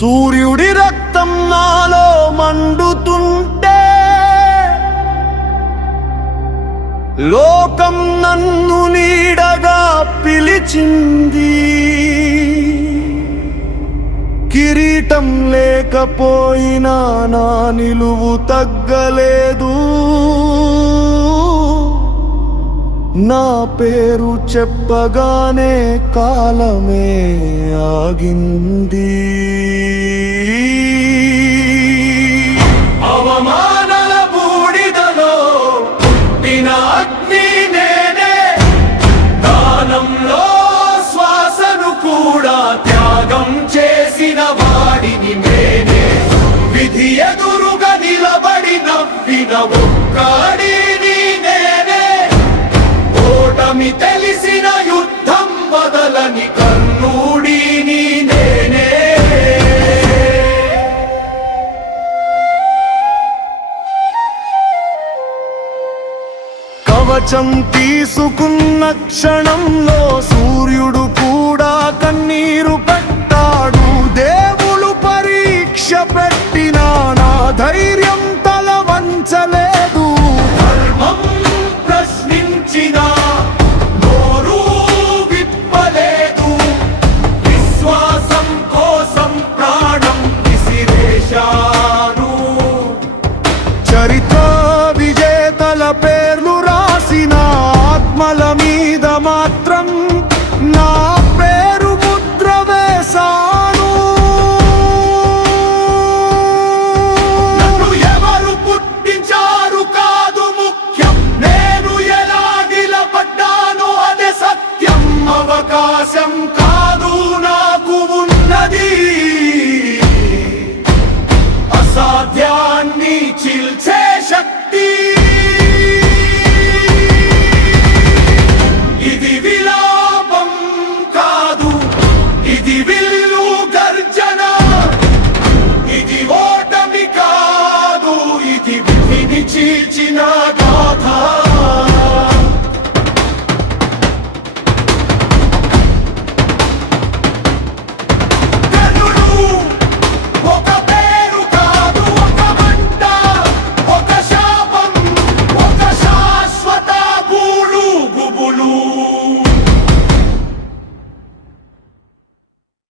సూర్యుడి రక్తం నాలో మండుతుంటే లోకం నన్ను నీడగా పిలిచింది. కిరీటం లేకపోయినా నా నిలువు తగ్గలేదు. నా పేరు చెప్పగానే కాలమే ఆగింది. అవమానాల బూడిదలో పుట్టిన అగ్ని నేనే, దానంలో శ్వాసను కూడా త్యాగం చేసిన వాడిని నేనే. విధి ఎదురుగా నిలబడి నవ్విన ఒక్కడిని నేనే. ఓటమి తెలిసిన యుద్ధం వదలని కర్ణుడిని నేనే. కవచం తీసుకున్న క్షణంలో సూర్యుడు కూడా కన్నీరు పెట్టాడు. దేవుడు పరీక్ష పెట్టినా నా ధైర్యం తల వంచలేదు. ధర్మం ప్రశ్నించిన నోరు విప్పలేదు. విశ్వాసం కోసం ప్రాణం విసిరేశాను. చరిత్ర విజేతల పేర్లు రాసిన ఆత్మల మీద మాత్రం నా పేరు ముద్ర వేశాను. నన్ను ఎవరు పుట్టించారు కాదు ముఖ్యం, నేను ఎలా నిలబడ్డాను అదే సత్యం. అవకాశం కాదు నాకు ఉన్నది, అసాధ్యాన్ని చీల్చే శక్తి. ఇది విలాపం కాదు, ఇది విల్లు గర్జన.